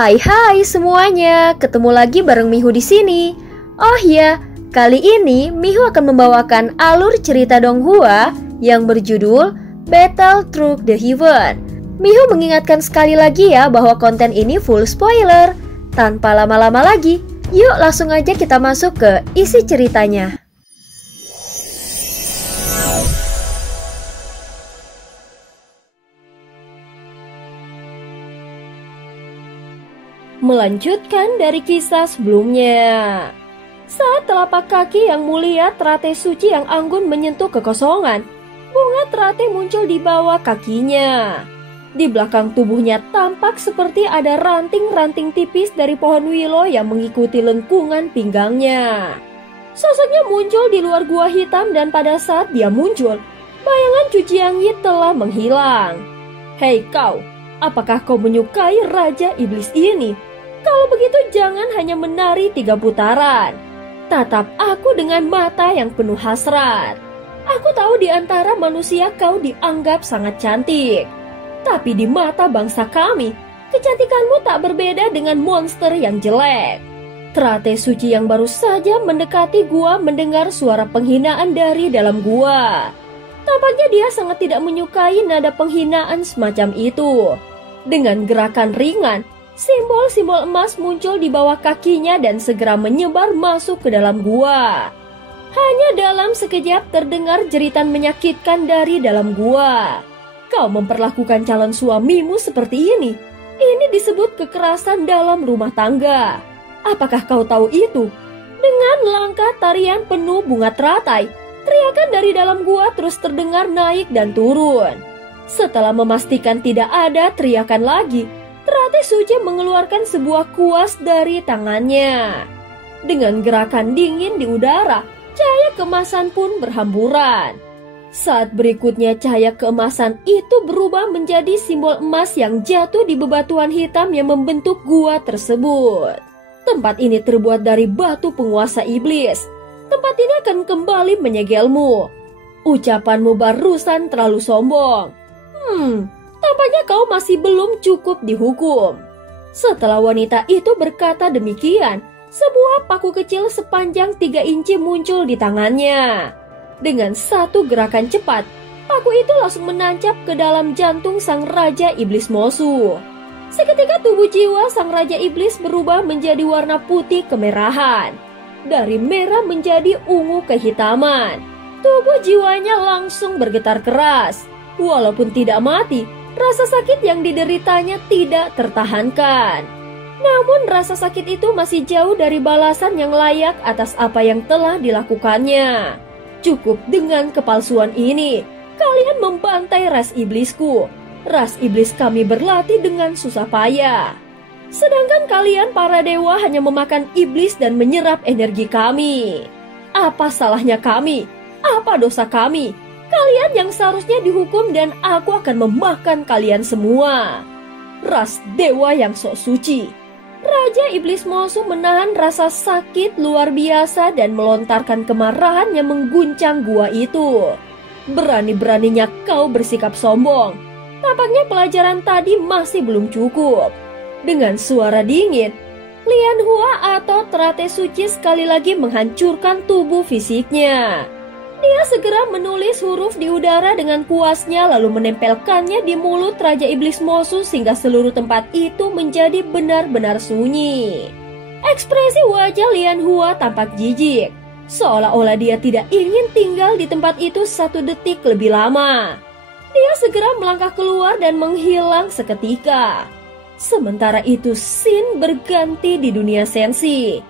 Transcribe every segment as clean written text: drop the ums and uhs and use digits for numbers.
Hai semuanya, ketemu lagi bareng Mihu di sini. Oh ya, kali ini Mihu akan membawakan alur cerita Donghua yang berjudul Battle Through the Heaven. Mihu mengingatkan sekali lagi ya bahwa konten ini full spoiler. Tanpa lama-lama lagi, yuk langsung aja kita masuk ke isi ceritanya. Melanjutkan dari kisah sebelumnya. Saat telapak kaki yang mulia teratai suci yang anggun menyentuh kekosongan, bunga teratai muncul di bawah kakinya. Di belakang tubuhnya tampak seperti ada ranting-ranting tipis dari pohon willow yang mengikuti lengkungan pinggangnya. Sosoknya muncul di luar gua hitam dan pada saat dia muncul, bayangan Cuci Yi telah menghilang. Hei kau, apakah kau menyukai Raja Iblis ini? Kalau begitu jangan hanya menari 3 putaran. Tatap aku dengan mata yang penuh hasrat. Aku tahu di antara manusia kau dianggap sangat cantik. Tapi di mata bangsa kami, kecantikanmu tak berbeda dengan monster yang jelek. Teratai suci yang baru saja mendekati gua mendengar suara penghinaan dari dalam gua. Tampaknya dia sangat tidak menyukai nada penghinaan semacam itu. Dengan gerakan ringan, simbol-simbol emas muncul di bawah kakinya dan segera menyebar masuk ke dalam gua. Hanya dalam sekejap terdengar jeritan menyakitkan dari dalam gua. Kau memperlakukan calon suamimu seperti ini. Ini disebut kekerasan dalam rumah tangga. Apakah kau tahu itu? Dengan langkah tarian penuh bunga teratai, teriakan dari dalam gua terus terdengar naik dan turun. Setelah memastikan tidak ada teriakan lagi, teratai suci mengeluarkan sebuah kuas dari tangannya. Dengan gerakan dingin di udara, cahaya keemasan pun berhamburan. Saat berikutnya cahaya keemasan itu berubah menjadi simbol emas yang jatuh di bebatuan hitam yang membentuk gua tersebut. Tempat ini terbuat dari batu penguasa iblis. Tempat ini akan kembali menyegelmu. Ucapanmu barusan terlalu sombong. Tampaknya kau masih belum cukup dihukum. Setelah wanita itu berkata demikian, sebuah paku kecil sepanjang 3 inci muncul di tangannya. Dengan satu gerakan cepat, paku itu langsung menancap ke dalam jantung sang Raja Iblis Mosu. Seketika tubuh jiwa sang Raja Iblis berubah menjadi warna putih kemerahan. Dari merah menjadi ungu kehitaman. Tubuh jiwanya langsung bergetar keras. Walaupun tidak mati, rasa sakit yang dideritanya tidak tertahankan. Namun rasa sakit itu masih jauh dari balasan yang layak atas apa yang telah dilakukannya. Cukup dengan kepalsuan ini, kalian membantai ras iblisku. Ras iblis kami berlatih dengan susah payah. Sedangkan kalian para dewa hanya memakan iblis dan menyerap energi kami. Apa salahnya kami? Apa dosa kami? Kalian yang seharusnya dihukum dan aku akan memakan kalian semua. Ras dewa yang sok suci. Raja Iblis Mosu menahan rasa sakit luar biasa dan melontarkan kemarahan yang mengguncang gua itu. Berani-beraninya kau bersikap sombong. Tampaknya pelajaran tadi masih belum cukup. Dengan suara dingin, Lian Hua atau teratai suci sekali lagi menghancurkan tubuh fisiknya. Dia segera menulis huruf di udara dengan kuasnya lalu menempelkannya di mulut Raja Iblis Mosu sehingga seluruh tempat itu menjadi benar-benar sunyi. Ekspresi wajah Lian Hua tampak jijik, seolah-olah dia tidak ingin tinggal di tempat itu 1 detik lebih lama. Dia segera melangkah keluar dan menghilang seketika. Sementara itu Sin berganti di dunia sensi.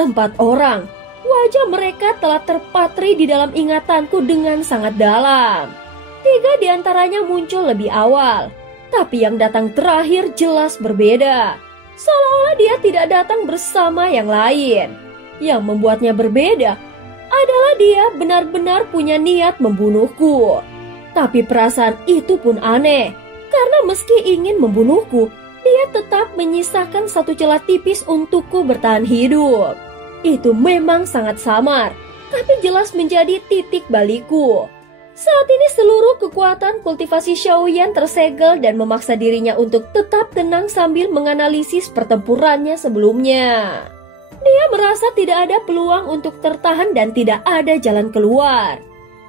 4 orang. Wajah mereka telah terpatri di dalam ingatanku dengan sangat dalam. 3 diantaranya muncul lebih awal, tapi yang datang terakhir jelas berbeda. Seolah-olah dia tidak datang bersama yang lain. Yang membuatnya berbeda adalah dia benar-benar punya niat membunuhku. Tapi perasaan itu pun aneh, karena meski ingin membunuhku, dia tetap menyisakan 1 celah tipis untukku bertahan hidup. Itu memang sangat samar, tapi jelas menjadi titik balikku. Saat ini seluruh kekuatan kultivasi Xiaoyan tersegel dan memaksa dirinya untuk tetap tenang sambil menganalisis pertempurannya sebelumnya. Dia merasa tidak ada peluang untuk tertahan dan tidak ada jalan keluar.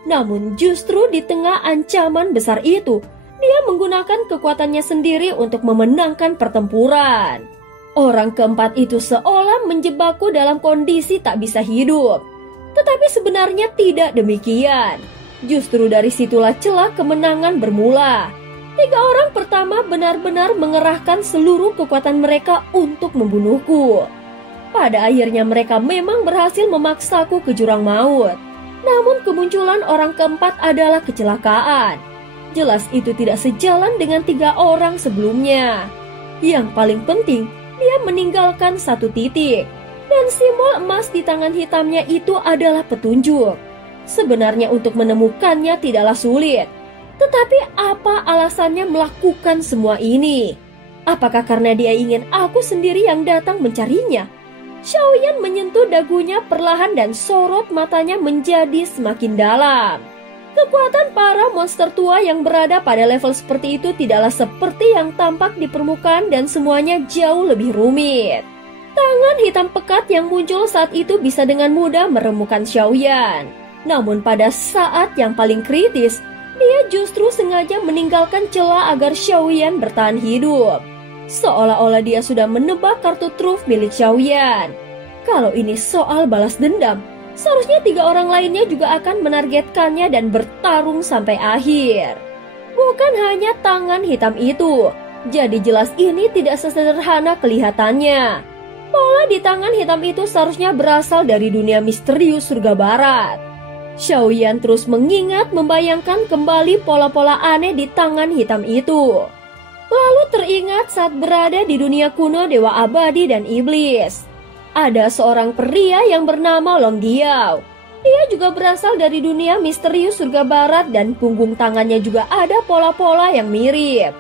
Namun justru di tengah ancaman besar itu, dia menggunakan kekuatannya sendiri untuk memenangkan pertempuran. Orang keempat itu seolah menjebakku dalam kondisi tak bisa hidup. Tetapi sebenarnya tidak demikian. Justru dari situlah celah kemenangan bermula. 3 orang pertama benar-benar mengerahkan seluruh kekuatan mereka untuk membunuhku. Pada akhirnya mereka memang berhasil memaksaku ke jurang maut. Namun kemunculan orang keempat adalah kecelakaan. Jelas itu tidak sejalan dengan 3 orang sebelumnya. Yang paling penting, dia meninggalkan satu titik. Dan simbol emas di tangan hitamnya itu adalah petunjuk. Sebenarnya untuk menemukannya tidaklah sulit. Tetapi apa alasannya melakukan semua ini? Apakah karena dia ingin aku sendiri yang datang mencarinya? Xiaoyan menyentuh dagunya perlahan dan sorot matanya menjadi semakin dalam. Kekuatan para monster tua yang berada pada level seperti itu tidaklah seperti yang tampak di permukaan dan semuanya jauh lebih rumit. Tangan hitam pekat yang muncul saat itu bisa dengan mudah meremukkan Xiaoyan. Namun pada saat yang paling kritis, dia justru sengaja meninggalkan celah agar Xiaoyan bertahan hidup. Seolah-olah dia sudah menebak kartu truf milik Xiaoyan. Kalau ini soal balas dendam, seharusnya 3 orang lainnya juga akan menargetkannya dan bertarung sampai akhir. Bukan hanya tangan hitam itu, jadi jelas ini tidak sesederhana kelihatannya. Pola di tangan hitam itu seharusnya berasal dari dunia misterius surga barat. Xiaoyan terus mengingat membayangkan kembali pola-pola aneh di tangan hitam itu. Lalu teringat saat berada di dunia kuno Dewa Abadi dan Iblis. Ada seorang pria yang bernama Long Diao. Dia juga berasal dari dunia misterius surga barat dan punggung tangannya juga ada pola-pola yang mirip.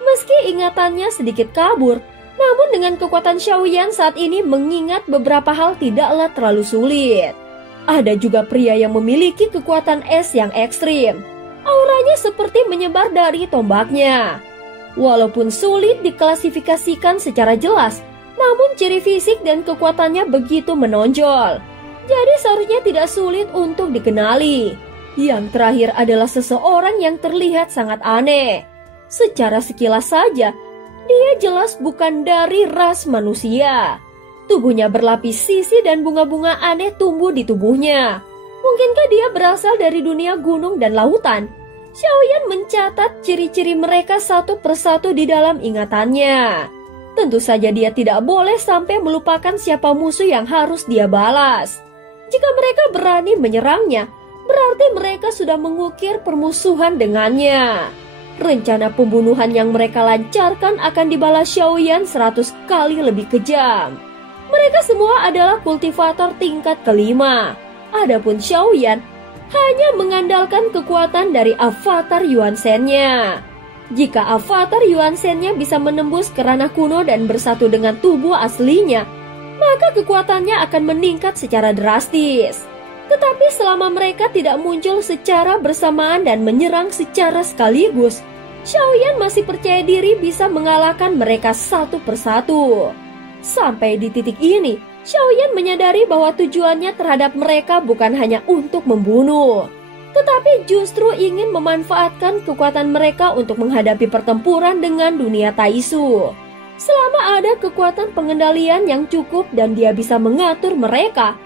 Meski ingatannya sedikit kabur, namun dengan kekuatan Xiaoyan saat ini mengingat beberapa hal tidaklah terlalu sulit. Ada juga pria yang memiliki kekuatan es yang ekstrim. Auranya seperti menyebar dari tombaknya. Walaupun sulit diklasifikasikan secara jelas, namun ciri fisik dan kekuatannya begitu menonjol. Jadi seharusnya tidak sulit untuk dikenali. Yang terakhir adalah seseorang yang terlihat sangat aneh. Secara sekilas saja, dia jelas bukan dari ras manusia. Tubuhnya berlapis sisi dan bunga-bunga aneh tumbuh di tubuhnya. Mungkinkah dia berasal dari dunia gunung dan lautan? Xiaoyan mencatat ciri-ciri mereka satu persatu di dalam ingatannya. Tentu saja dia tidak boleh sampai melupakan siapa musuh yang harus dia balas. Jika mereka berani menyerangnya, berarti mereka sudah mengukir permusuhan dengannya. Rencana pembunuhan yang mereka lancarkan akan dibalas Xiaoyan 100 kali lebih kejam. Mereka semua adalah kultivator tingkat kelima. Adapun Xiaoyan hanya mengandalkan kekuatan dari avatar Yuan Shen-nya. Jika avatar Yuan Shen-nya bisa menembus ke ranah kuno dan bersatu dengan tubuh aslinya, maka kekuatannya akan meningkat secara drastis. Tetapi selama mereka tidak muncul secara bersamaan dan menyerang secara sekaligus, Xiaoyan masih percaya diri bisa mengalahkan mereka satu persatu. Sampai di titik ini, Xiaoyan menyadari bahwa tujuannya terhadap mereka bukan hanya untuk membunuh, tetapi justru ingin memanfaatkan kekuatan mereka untuk menghadapi pertempuran dengan dunia Taisu. Selama ada kekuatan pengendalian yang cukup dan dia bisa mengatur mereka,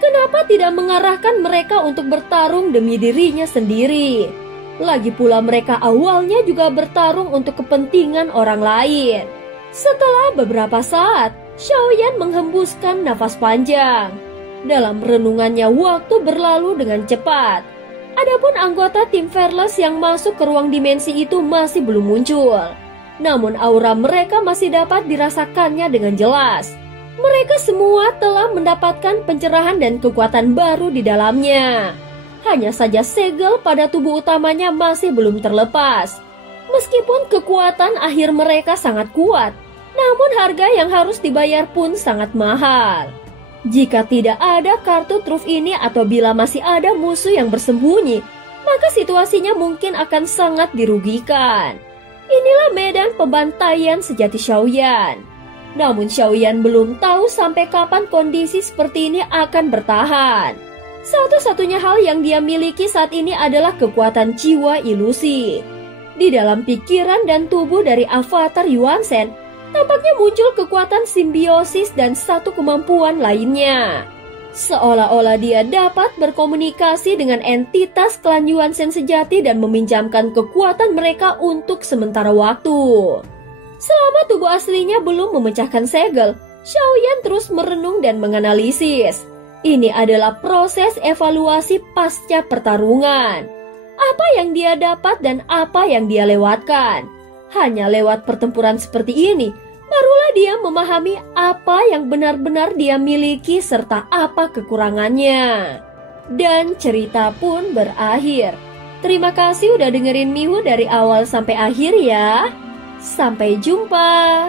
kenapa tidak mengarahkan mereka untuk bertarung demi dirinya sendiri? Lagi pula mereka awalnya juga bertarung untuk kepentingan orang lain. Setelah beberapa saat, Xiaoyan menghembuskan nafas panjang. Dalam renungannya waktu berlalu dengan cepat. Adapun anggota tim Fearless yang masuk ke ruang dimensi itu masih belum muncul. Namun aura mereka masih dapat dirasakannya dengan jelas. Mereka semua telah mendapatkan pencerahan dan kekuatan baru di dalamnya. Hanya saja segel pada tubuh utamanya masih belum terlepas. Meskipun kekuatan akhir mereka sangat kuat, namun harga yang harus dibayar pun sangat mahal. Jika tidak ada kartu truf ini atau bila masih ada musuh yang bersembunyi, maka situasinya mungkin akan sangat dirugikan. Inilah medan pembantaian sejati Xiaoyan. Namun Xiaoyan belum tahu sampai kapan kondisi seperti ini akan bertahan. Satu-satunya hal yang dia miliki saat ini adalah kekuatan jiwa ilusi. Di dalam pikiran dan tubuh dari avatar Yuan Shen, tampaknya muncul kekuatan simbiosis dan satu kemampuan lainnya. Seolah-olah dia dapat berkomunikasi dengan entitas klan Yuan Shen sejati dan meminjamkan kekuatan mereka untuk sementara waktu. Selama tubuh aslinya belum memecahkan segel, Xiaoyan terus merenung dan menganalisis. Ini adalah proses evaluasi pasca pertarungan. Apa yang dia dapat dan apa yang dia lewatkan. Hanya lewat pertempuran seperti ini, barulah dia memahami apa yang benar-benar dia miliki serta apa kekurangannya. Dan cerita pun berakhir. Terima kasih udah dengerin Mihu dari awal sampai akhir ya. Sampai jumpa.